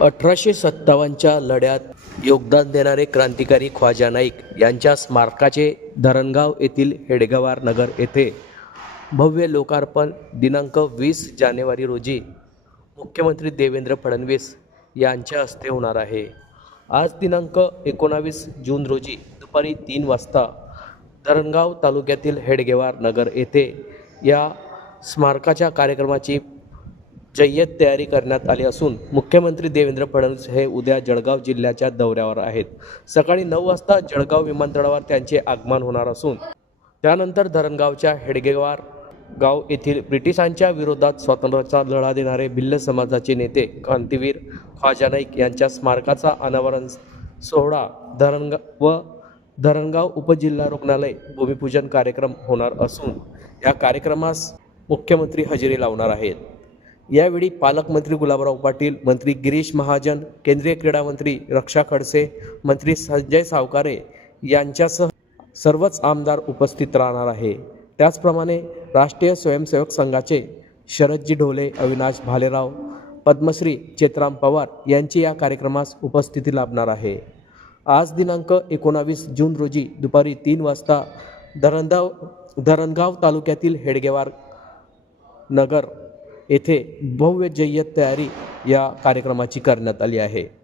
अठराशे सत्तावन्नच्या लढ्यात योगदान देणारे क्रांतिकारी ख्वाजा नाईक यांच्या स्मारकाचे धरणगाव येथील हेडगेवार नगर येथे भव्य लोकार्पण दिनांक वीस जानेवारी रोजी मुख्यमंत्री देवेंद्र फडणवीस यांच्या हस्ते होणार आहे. आज दिनांक एकोणावीस जून रोजी दुपारी तीन वाजता धरणगाव तालुक्यातील हेडगेवार नगर येथे या स्मारकाच्या कार्यक्रमाची जय्यत तयारी करण्यात आली असून मुख्यमंत्री देवेंद्र फडणवीस हे उद्या जळगाव जिल्ह्याच्या दौऱ्यावर आहेत. सकाळी नऊ वाजता जळगाव विमानतळावर त्यांचे आगमन होणार असून त्यानंतर धरणगावच्या हेडगेवार गाव येथील ब्रिटिशांच्या विरोधात स्वातंत्र्याचा लढा देणारे भिल्ल समाजाचे नेते क्रांतीवीर ख्वाजा नाईक यांच्या स्मारकाचा अनावरण सोहळा धरणगाव व धरणगाव उपजिल्हा रुग्णालय भूमिपूजन कार्यक्रम होणार असून या कार्यक्रमास मुख्यमंत्री हजेरी लावणार आहेत. यावेळी पालकमंत्री गुलाबराव पाटील मंत्री गिरीश महाजन केंद्रीय क्रीडा मंत्री रक्षा खडसे मंत्री संजय सावकारे यांच्यासह सर्वच आमदार उपस्थित राहणार आहे. त्याचप्रमाणे राष्ट्रीय स्वयंसेवक संघाचे शरदजी ढोले अविनाश भालेराव पद्मश्री चेतराम पवार यांची या कार्यक्रमास उपस्थिती लाभणार आहे. आज दिनांक एकोणावीस जून रोजी दुपारी तीन वाजता धरणगाव धरणगाव तालुक्यातील हेडगेवार नगर येथे भव्य जय्यत तयारी या कार्यक्रमाची करण्यात आली आहे.